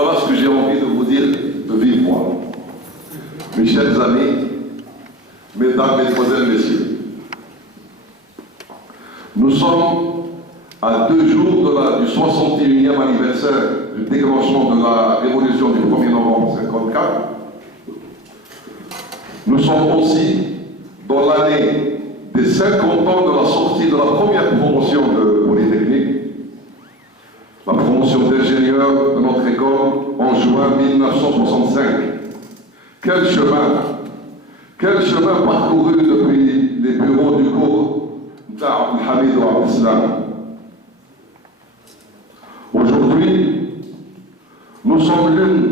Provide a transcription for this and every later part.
Voilà ce que j'ai envie de vous dire de vive voix. Mes chers amis, mesdames, mesdemoiselles, messieurs, nous sommes à 2 jours du 61e anniversaire du déclenchement de la révolution du 1er novembre 1954. Nous sommes aussi dans l'année des 50 ans de la sortie de la première promotion de Polytechnique, la promotion d'ingénieur de notre école en juin 1965. Quel chemin parcouru depuis les bureaux du cours d'Abdelhamid ou Abdeslam. Aujourd'hui, nous sommes l'une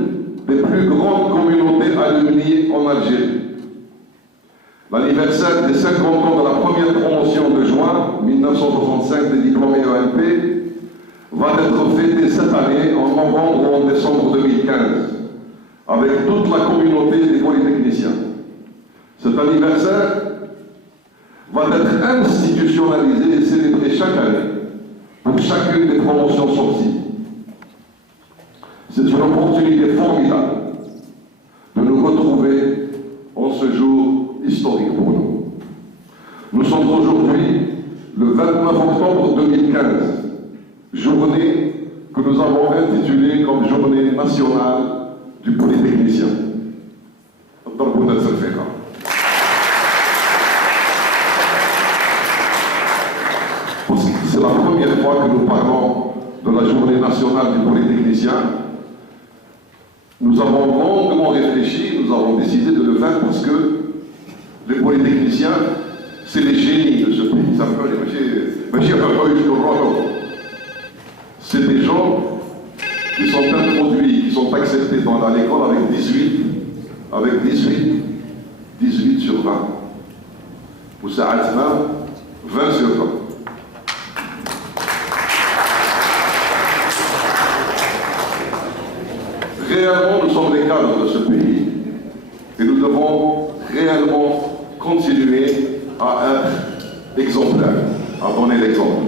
des plus grandes communautés alumni en Algérie. L'anniversaire des 50 ans de la première promotion de juin 1965 des diplômés ENP va être fêté cette année en novembre ou en décembre 2015 avec toute la communauté des polytechniciens. Cet anniversaire va être institutionnalisé et célébré chaque année pour chacune des promotions sorties. C'est une opportunité formidable de nous retrouver en ce jour historique pour nous. Nous sommes aujourd'hui le 29 octobre 2015, journée que nous avons intitulée comme Journée nationale du polytechnicien. C'est la première fois que nous parlons de la Journée nationale du polytechnicien. Nous avons longuement réfléchi, nous avons décidé de le faire parce que les polytechniciens, c'est les génies de ce pays. C'est des gens qui sont introduits, qui sont acceptés dans l'école avec 18 sur 20. Ou ça 20 sur 20. Réellement, nous sommes les cadres de ce pays et nous devons réellement continuer à être exemplaires, à donner l'exemple.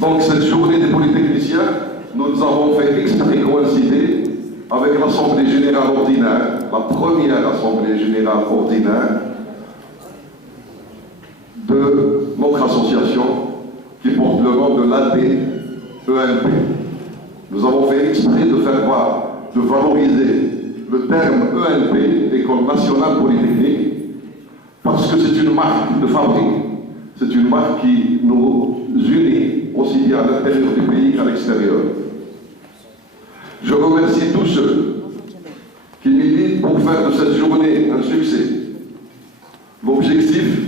Donc cette journée des polytechniciens, nous avons fait exprès coïncider avec l'Assemblée Générale Ordinaire, la première Assemblée Générale Ordinaire de notre association qui porte le nom de l'AD-ENP. Nous avons fait exprès de faire voir, de valoriser le terme ENP, École nationale polytechnique, parce que c'est une marque de fabrique, c'est une marque qui nous unit aussi bien à l'intérieur du pays qu'à l'extérieur. Je remercie tous ceux qui militent pour faire de cette journée un succès. L'objectif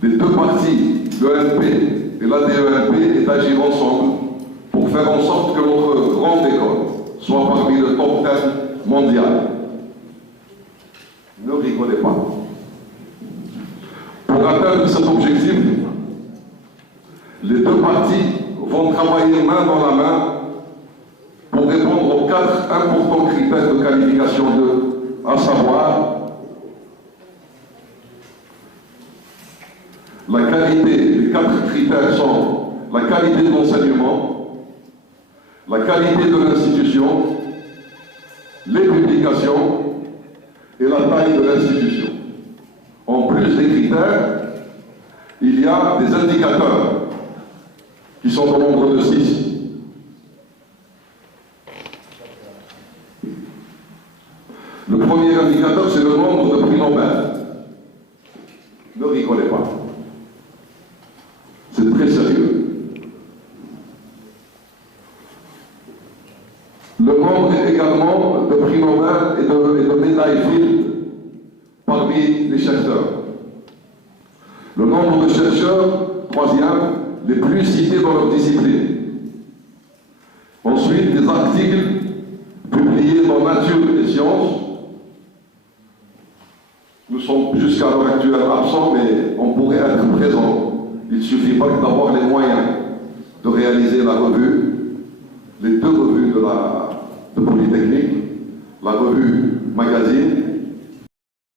des deux parties, l'ENP et l'AD-ENP, est d'agir ensemble pour faire en sorte que notre grande école soit parmi le top 10 mondial. Ne rigolez pas. Pour atteindre cet objectif, les deux parties vont travailler main dans la main pour répondre aux 4 importants critères de qualification à savoir la qualité. Les 4 critères sont la qualité de l'enseignement, la qualité de l'institution, les publications et la taille de l'institution. En plus des critères, il y a des indicateurs qui sont au nombre de 6. Le premier indicateur, c'est le nombre de prix Nobel. Ne rigolez pas. C'est très sérieux. Le nombre également de prix Nobel et de médailles Fields parmi les chercheurs. Le nombre de chercheurs, troisième, les plus cités dans leur discipline. Ensuite, des articles publiés dans Nature et Sciences. Nous sommes jusqu'à l'heure actuelle absents, mais on pourrait être présents. Il ne suffit pas d'avoir les moyens de réaliser la revue, les 2 revues de Polytechnique, la revue Magazine